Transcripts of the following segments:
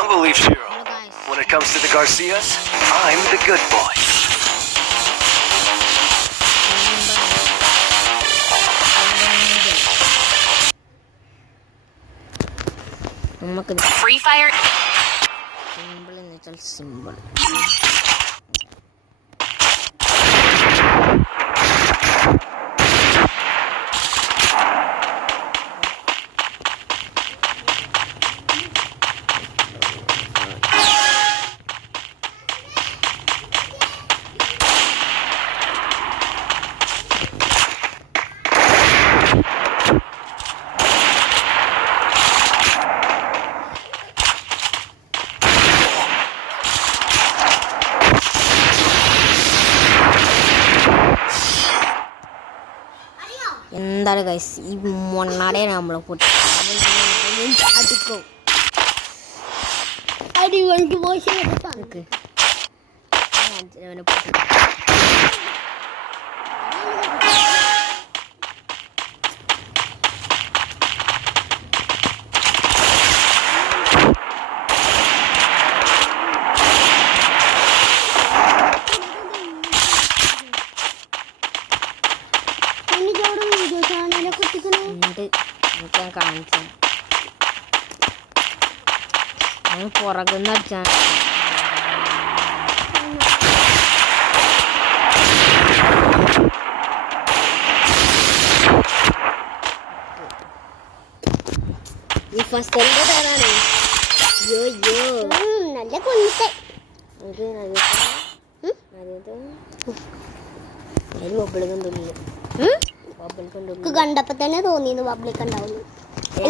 Don't believe Shiro. When it comes to the Garcias, I'm the good boy. Free Fire. Simple. എന്താണ് guys ഈ മണ്ണാടെ നമ്മളെ പൊട്ടി അടിക്കും അടി വണ്ടി പോയി ഞാൻ കാണിച്ചു പുറകുന്ന അടിച്ചാ ഈ ഫസ്റ്റ് തരാണ് നല്ല കൊണ്ടേ കണ്ടപ്പോ തന്നെ തോന്നിയത് പബ്ലിക് ഉണ്ടാവുന്നു.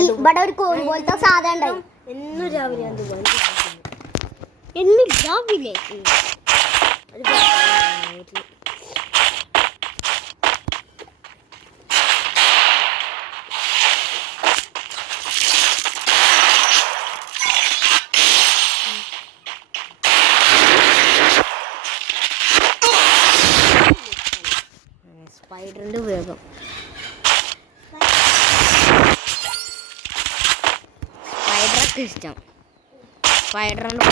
ഇവിടെ ഒരു കോഴി പോലത്തെ സാധനം ഉണ്ടായി. എന്നും രാവിലെ എന്നും രാവിലെ സ്പൈഡറിന്റെ ഉപയോഗം സ്പൈഡറൊക്കെ ഇഷ്ടം സ്പൈഡറിന്റെ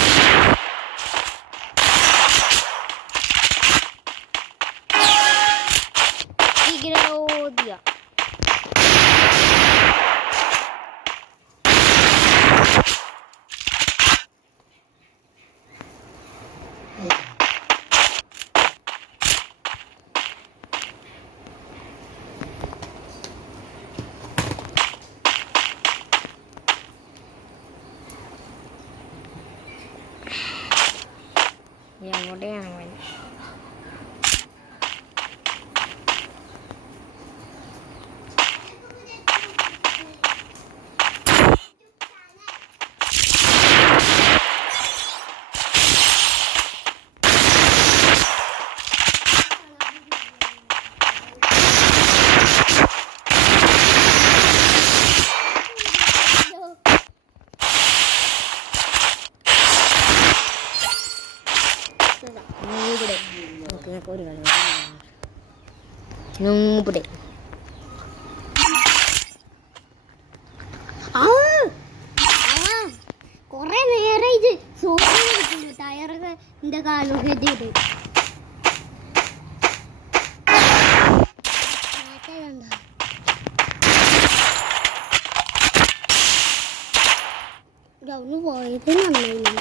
ഭീകരോധിയ എവിടെയാണ് അവൻ? ഒരു കളി നൂബിടെ കൊറേ നേരം ഇത് ടയറൊക്കെ എന്റെ കാലൊക്കെ എത്തിയിട്ട് അവന് പോയത് നന്നായില്ല.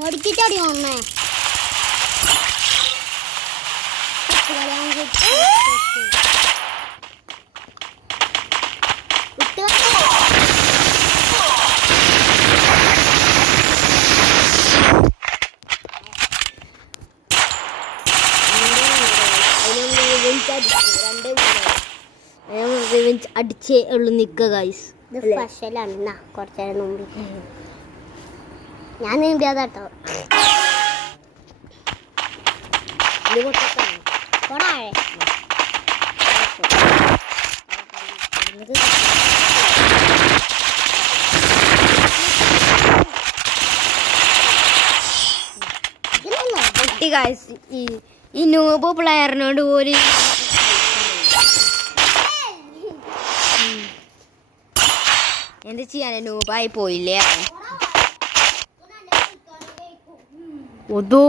മടിച്ചിട്ടടി ഒന്നേ അടിച്ചേ ഉള്ളു നിക്ക ഗൈസ്. സ്പെഷ്യലാണ് കുറച്ചേരം മുമ്പ് ഞാൻ നീന്തിയതാട്ടോ. കണ്ടി ഗൈസ് ഈ നൂബ് പ്ലെയറിനോട് ഒരു എന്ത് ചെയ്യാനാ നൂബായി പോയില്ലേ ഒതോ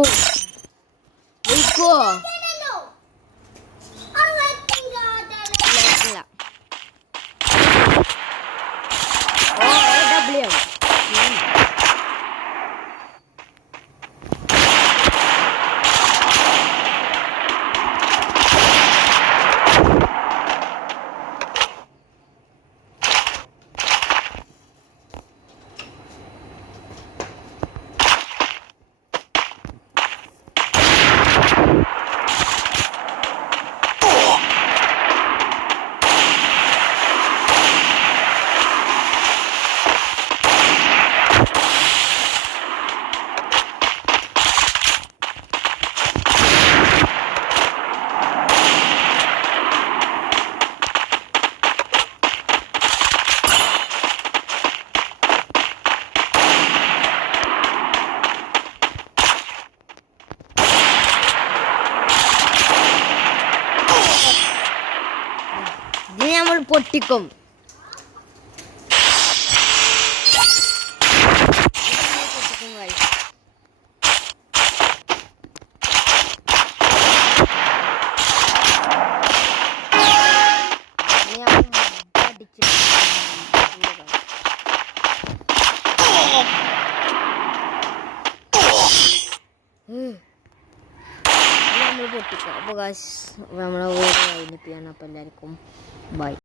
ഇത് നമ്മൾ പൊട്ടിക്കും നമ്മൾ പൊട്ടിക്കാം അപ്പോൾ നമ്മളെ വീഡിയോ കഴിഞ്ഞിട്ടാണ് അപ്പോൾ എല്ലാവർക്കും ബൈ